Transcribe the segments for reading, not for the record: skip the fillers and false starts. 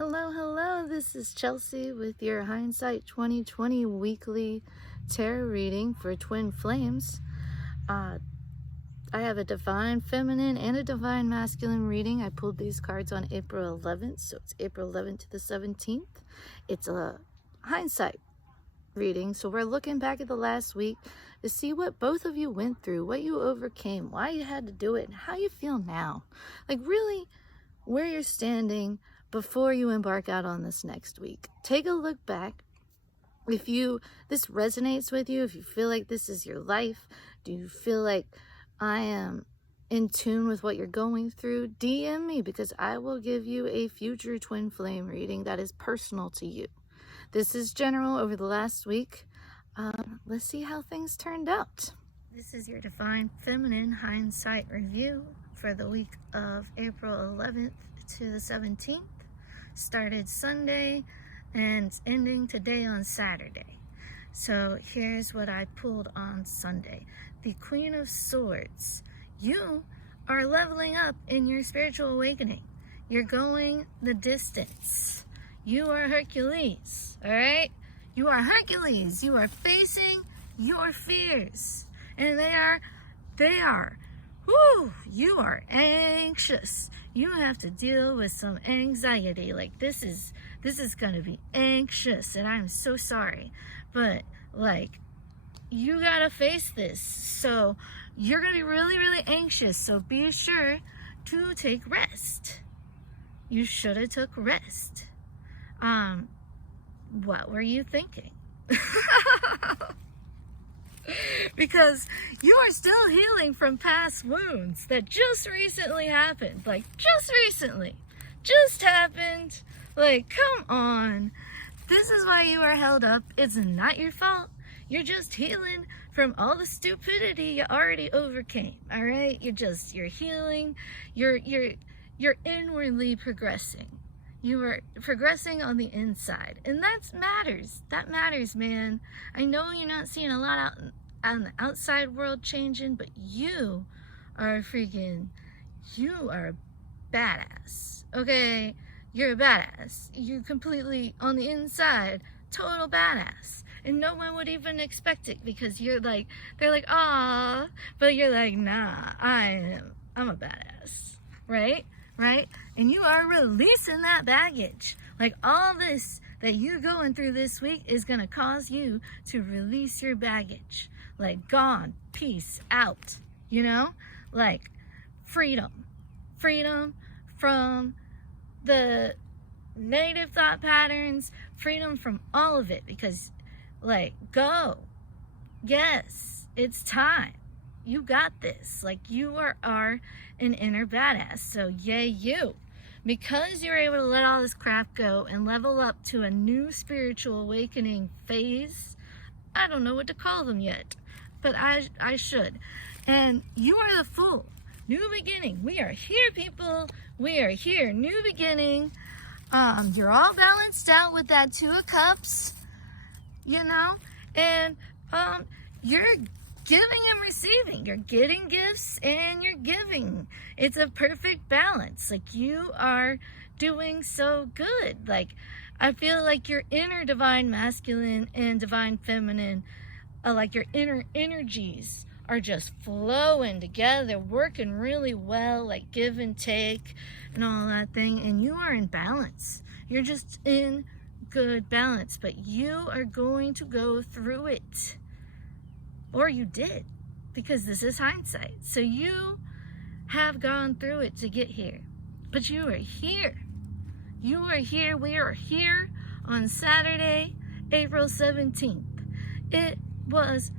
Hello, hello. This is Chelsea with your Hindsight 2020 weekly tarot reading for Twin Flames. I have a divine feminine and a divine masculine reading. I pulled these cards on April 11th, so it's April 11th to the 17th. It's a hindsight reading, so we're looking back at the last week to see what both of you went through, what you overcame, why you had to do it, and how you feel now. Like really where you're standing before you embark out on this next week. Take a look back. If this resonates with you, if you feel like this is your life, do you feel like I am in tune with what you're going through, DM me because I will give you a future twin flame reading that is personal to you. This is general over the last week. Let's see how things turned out. This is your divine feminine hindsight review for the week of April 11th to the 17th. Started Sunday and it's ending today on Saturday. So here's what I pulled on Sunday. The Queen of Swords. You are leveling up in your spiritual awakening. You're going the distance. You are Hercules, all right? You are Hercules. You are facing your fears. And they are, you are anxious. You have to deal with some anxiety. Like this is gonna be anxious, and I'm so sorry. But like, you gotta face this. So you're gonna be really, really anxious. So be sure to take rest. You should have took rest. What were you thinking? Because you are still healing from past wounds that just recently happened. Like, just recently. Just happened. Like, come on. This is why you are held up. It's not your fault. You're just healing from all the stupidity you already overcame. All right? You're healing. You're inwardly progressing. You are progressing on the inside. And that matters. That matters, man. I know you're not seeing a lot out in the outside world changing, but you are a badass. Okay? You're a badass. You're completely on the inside, total badass. And no one would even expect it because they're like, ah, but you're like, nah, I'm a badass. Right? Right? And you are releasing that baggage. Like all this that you're going through this week is going to cause you to release your baggage. Like gone, peace, out, you know? Like freedom. Freedom from the negative thought patterns, freedom from all of it, because like, go. Yes, it's time. You got this. Like you are an inner badass. So yay you. Because you're able to let all this crap go and level up to a new spiritual awakening phase. I don't know what to call them yet, but I should. And you are the Fool. New beginning. We are here, people. We are here. New beginning. You're all balanced out with that Two of Cups, you know, and you're giving and receiving. You're getting gifts and you're giving. It's a perfect balance. Like you are doing so good. Like I feel like your inner divine masculine and divine feminine, like your inner energies are just flowing together, working really well, like give and take and all that thing. And you are in balance. You're just in good balance, but you are going to go through it. Or you did, because this is hindsight. So you have gone through it to get here. But you are here. You are here. We are here on Saturday, April 17th. It was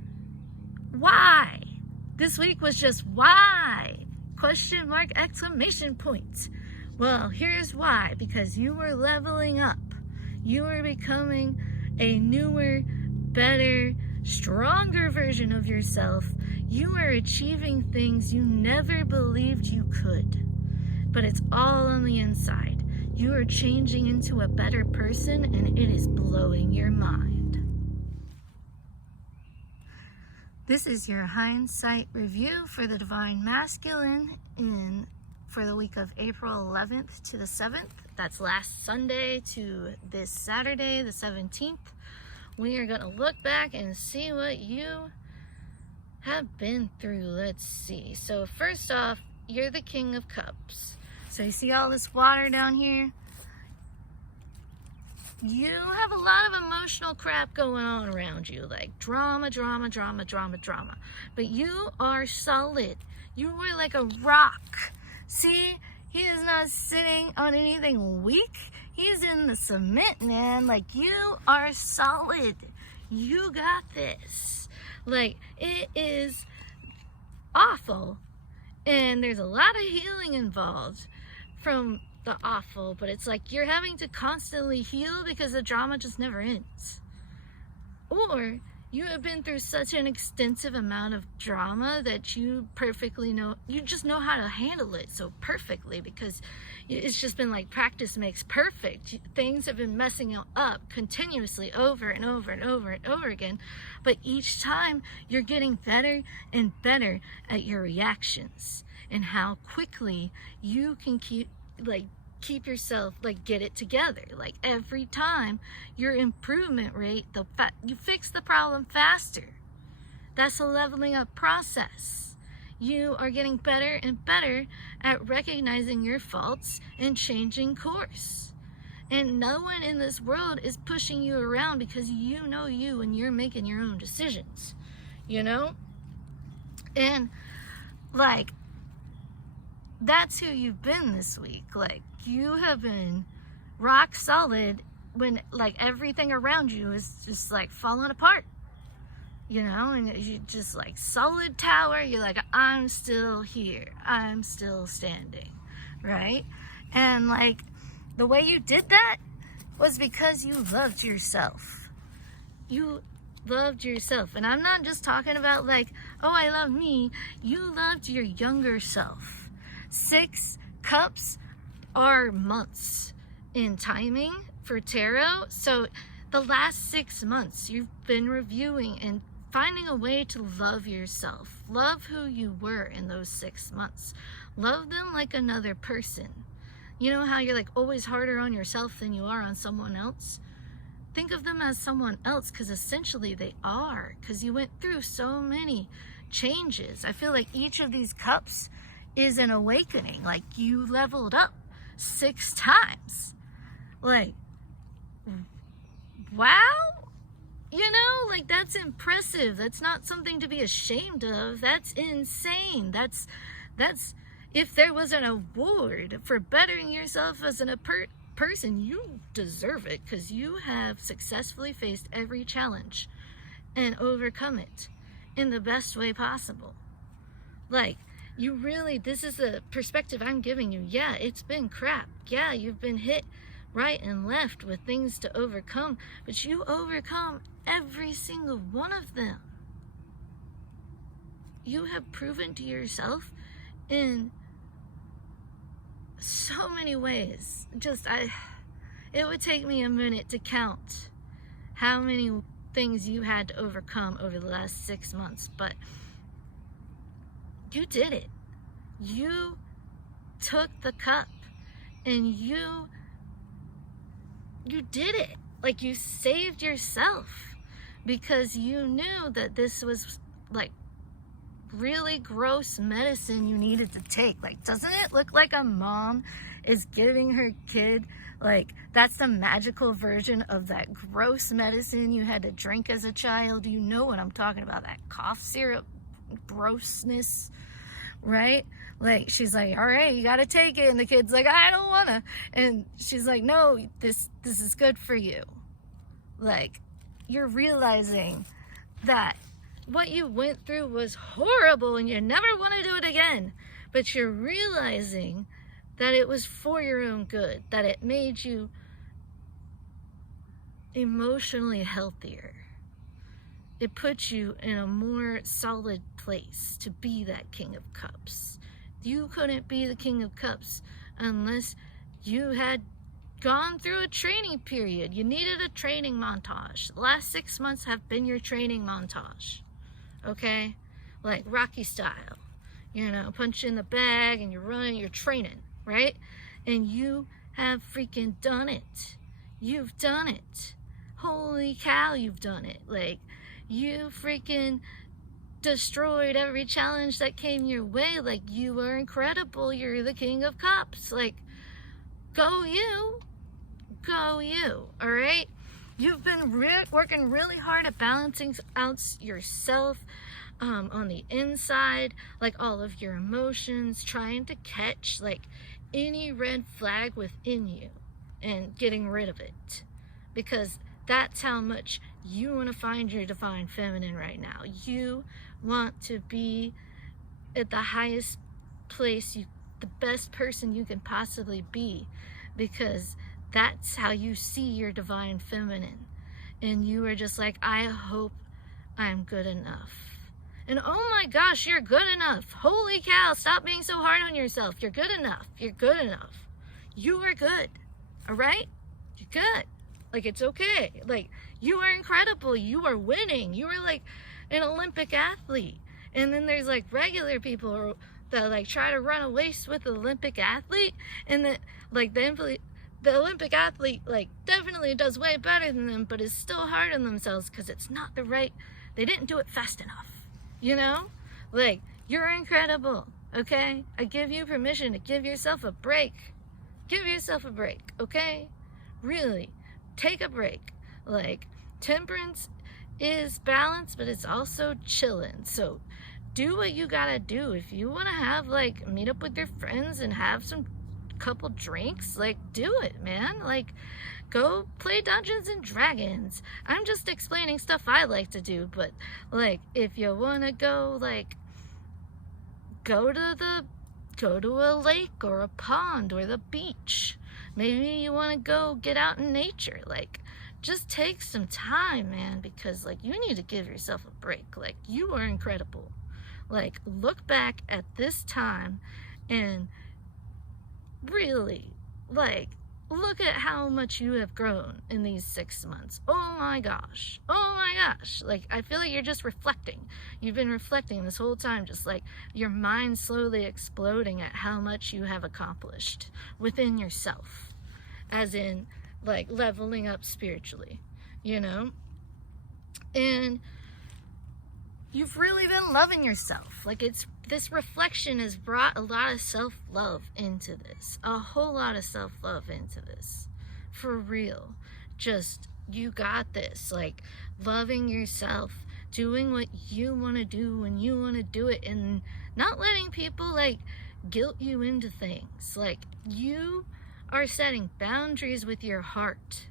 why. This week was just why. Question mark, exclamation point. Well, here's why. Because you were leveling up. You were becoming a newer, better, stronger version of yourself. You are achieving things you never believed you could. But it's all on the inside. You are changing into a better person, and it is blowing your mind. This is your hindsight review for the divine masculine in for the week of April 11th to the 7th. That's last Sunday to this Saturday, the 17th. We are going to look back and see what you have been through. Let's see. So first off, you're the King of Cups. So you see all this water down here? You have a lot of emotional crap going on around you, like drama. But you are solid. You are like a rock. See, he is not sitting on anything weak. He's in the cement, man. Like, you are solid. You got this. Like, it is awful. And there's a lot of healing involved from the awful, but it's like you're having to constantly heal because the drama just never ends. Or you have been through such an extensive amount of drama that you perfectly know, you just know how to handle it so perfectly, because it's just been like practice makes perfect. Things have been messing up continuously over and over again, but each time you're getting better and better at your reactions and how quickly you can keep yourself, like, get it together. Like, every time your improvement rate, you fix the problem faster. That's a leveling up process. You are getting better and better at recognizing your faults and changing course. And no one in this world is pushing you around, because you know you and you're making your own decisions, you know? And like, that's who you've been this week. Like, you have been rock solid when, like, everything around you is just like falling apart, you know, and you just like solid tower. You're like, I'm still here, I'm still standing, right? And like, the way you did that was because you loved yourself. You loved yourself. And I'm not just talking about like, oh, I love me. You loved your younger self. 6 cups are months in timing for tarot. So the last 6 months you've been reviewing and finding a way to love yourself. Love who you were in those 6 months. Love them like another person. You know how you're like always harder on yourself than you are on someone else? Think of them as someone else, because essentially they are, because you went through so many changes. I feel like each of these cups is an awakening. Like, you leveled up 6 times. Like, wow, you know, like, that's impressive. That's not something to be ashamed of. That's insane. That's if there was an award for bettering yourself as a person, you deserve it, because you have successfully faced every challenge and overcome it in the best way possible. Like, you really, this is the perspective I'm giving you. Yeah, it's been crap. Yeah, you've been hit right and left with things to overcome, but you overcome every single one of them. You have proven to yourself in so many ways. It would take me a minute to count how many things you had to overcome over the last 6 months, but you did it. You took the cup and you did it. Like, you saved yourself, because you knew that this was like really gross medicine you needed to take. Like, doesn't it look like a mom is giving her kid, like, that's the magical version of that gross medicine you had to drink as a child? You know what I'm talking about, that cough syrup grossness, right? Like, she's like, all right, you gotta take it, and the kid's like, I don't wanna, and she's like, no, this is good for you. Like, you're realizing that what you went through was horrible and you never want to do it again, but you're realizing that it was for your own good, that it made you emotionally healthier. It puts you in a more solid place to be that King of Cups. You couldn't be the King of Cups unless you had gone through a training period. You needed a training montage. The last 6 months have been your training montage. Okay? Like Rocky style. punch in the bag, and you're running, you're training, right? And you have freaking done it. You've done it. Holy cow, you've done it. Like, you freaking destroyed every challenge that came your way. Like, you are incredible. You're the king of cops. Like, go you. Go you. All right? You've been working really hard at balancing out yourself on the inside, like all of your emotions, trying to catch like any red flag within you and getting rid of it, because that's how much you want to find your divine feminine right now. You want to be at the highest place, the best person you can possibly be, because that's how you see your divine feminine. And you are just like, I hope I'm good enough. And oh my gosh, you're good enough. Holy cow, stop being so hard on yourself. You're good enough. You're good enough. You are good. All right? You're good. Like, it's okay. Like, you are incredible. You are winning. You are like an Olympic athlete. And then there's like regular people that like try to run a race with the Olympic athlete, and that like the Olympic athlete like definitely does way better than them, but is still hard on themselves because it's not they didn't do it fast enough. Like, you're incredible. Okay, I give you permission to give yourself a break. Give yourself a break. Okay, really take a break. Like, temperance is balance, but it's also chilling. So do what you gotta do. If you want to have like meet up with your friends and have some couple drinks, like, do it, man. Like, go play Dungeons and Dragons. I'm just explaining stuff I like to do, but like, if you want to go, like, go to a lake or a pond or the beach. Maybe you want to go get out in nature. Like, just take some time, man, because like, you need to give yourself a break. Like, you are incredible. Like, look back at this time and really, like, look at how much you have grown in these 6 months. Oh my gosh. Oh my gosh. Like, I feel like you're just reflecting. You've been reflecting this whole time, just like your mind slowly exploding at how much you have accomplished within yourself, as in like leveling up spiritually, and you've really been loving yourself. Like, this reflection has brought a lot of self-love into this. A whole lot of self-love into this. For real. Just, you got this. Like, loving yourself. Doing what you want to do when you want to do it. And not letting people, like, guilt you into things. Like, you are setting boundaries with your heart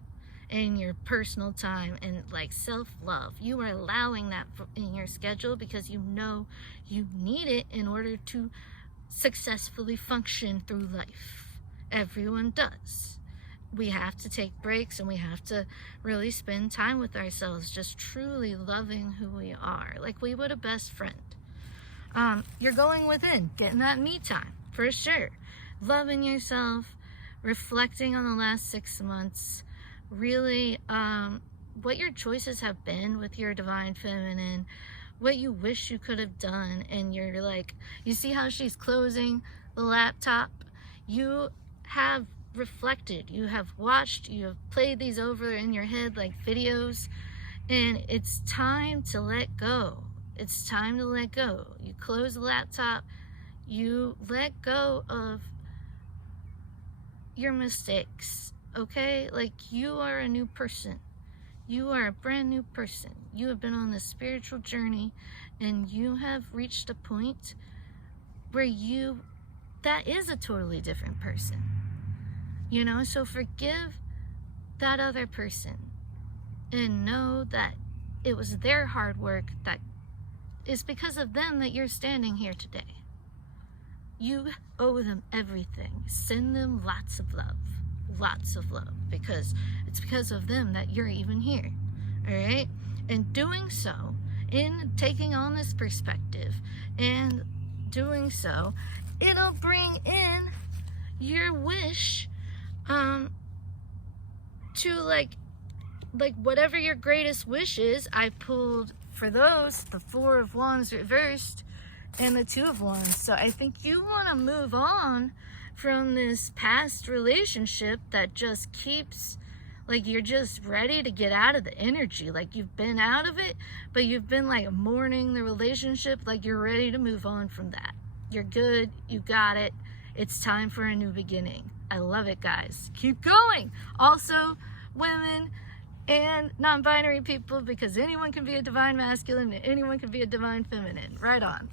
and your personal time and like self-love. You are allowing that in your schedule because you know you need it in order to successfully function through life. Everyone does. We have to take breaks, and we have to really spend time with ourselves, just truly loving who we are, like we would a best friend. You're going within, getting that me time, for sure. Loving yourself, reflecting on the last 6 months, really what your choices have been with your divine feminine, what you wish you could have done. And you're like, you see how she's closing the laptop? You have reflected, you have watched, you have played these over in your head like videos, and it's time to let go. It's time to let go. You close the laptop, you let go of your mistakes. Okay, like, you are a new person. You are a brand new person. You have been on this spiritual journey, and you have reached a point where that is a totally different person. So forgive that other person and know that it was their hard work, that is because of them that you're standing here today. You owe them everything. Send them lots of love. Lots of love, because it's because of them that you're even here. All right? And doing so, in taking on this perspective and doing so, it'll bring in your wish to like whatever your greatest wish is. I pulled for those the 4 of Wands reversed. and the Two of Wands. So I think you want to move on from this past relationship that just keeps, like, you're just ready to get out of the energy. Like, you've been out of it, but you've been like mourning the relationship. Like, you're ready to move on from that. You're good. You got it. It's time for a new beginning. I love it, guys. Keep going. Also, women and non-binary people, because anyone can be a divine masculine and anyone can be a divine feminine. Right on.